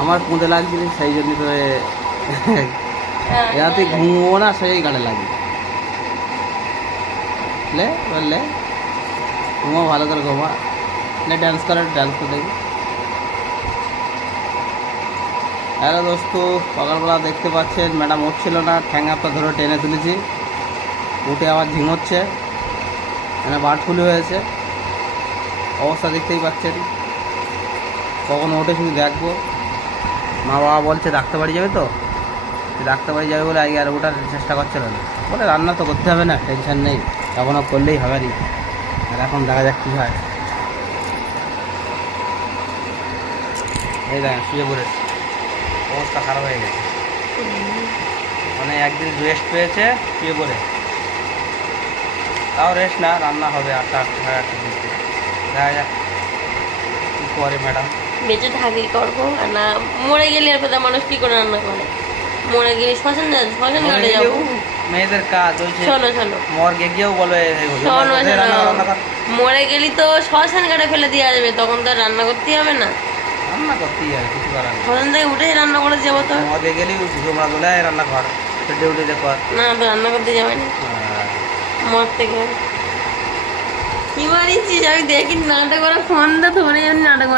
আমার পুঁতে লাগছিল সেই জন্য তো রাতে ঘুমবো না, সেই গানে লাগে লে বললে ঘুমো, ভালো করে ঘুমা, ডান্স করে দেখি। হ্যালো দোস্ত, সকালবেলা দেখতে পাচ্ছেন ম্যাডাম উঠছিল না, ঠ্যাঙাপটা ধরে টেনে তুলেছি, উঠে আবার ঝিঙোচ্ছে, মানে বার্ড ফ্লু হয়েছে, অবস্থা দেখতেই পাচ্ছেন। কখন ওঠে শুধু দেখবো। মা বাবা বলছে ডাক্তার বাড়ি যাবে, তো ডাক্তার বাড়ি যাবে বলে আগে আর ওঠার চেষ্টা করছিল না, বলে রান্না তো করতে হবে না, টেনশন নেই, তখনও করলেই হবে নি। আর এখন দেখা যাক কী হয়। এই দেখেন শুয়ে পড়েছে, অবস্থা খারাপ হয়ে গেছে, মানে একদিন রেস্ট পেয়েছে শুয়ে পড়ে। তাও রেস্ট না, রান্না হবে 8টা 8:30 দিকে, দেখা যাক কী করে ম্যাডাম। বেঁচে থাকি করবো, আর না মরে গেলে আর কথা মানুষ কি করে রান্না করে? মরে গেলে শ্মশান ঘাটে যাবো। মেয়েদের কাজ ওই শোনো মর্গে গিয়েও বলবে শোনো মরে গেলি তো শ্মশান ঘাটে ফেলে দিয়ে আসবে, তখন তো আর রান্না করতেই হবে না, রান্না করতেই হবে, কিছু করার নেই। শ্মশান থেকে উঠেই রান্না করে যাবো। তো মর্গে গেলেই তোমরা বলে রান্না কর, ডিউটি দেখো না, তো রান্না করতে যাবে না মর থেকে কি মারিছিস? আমি দেখি নাটক করা ফোনটা ধরে নাটক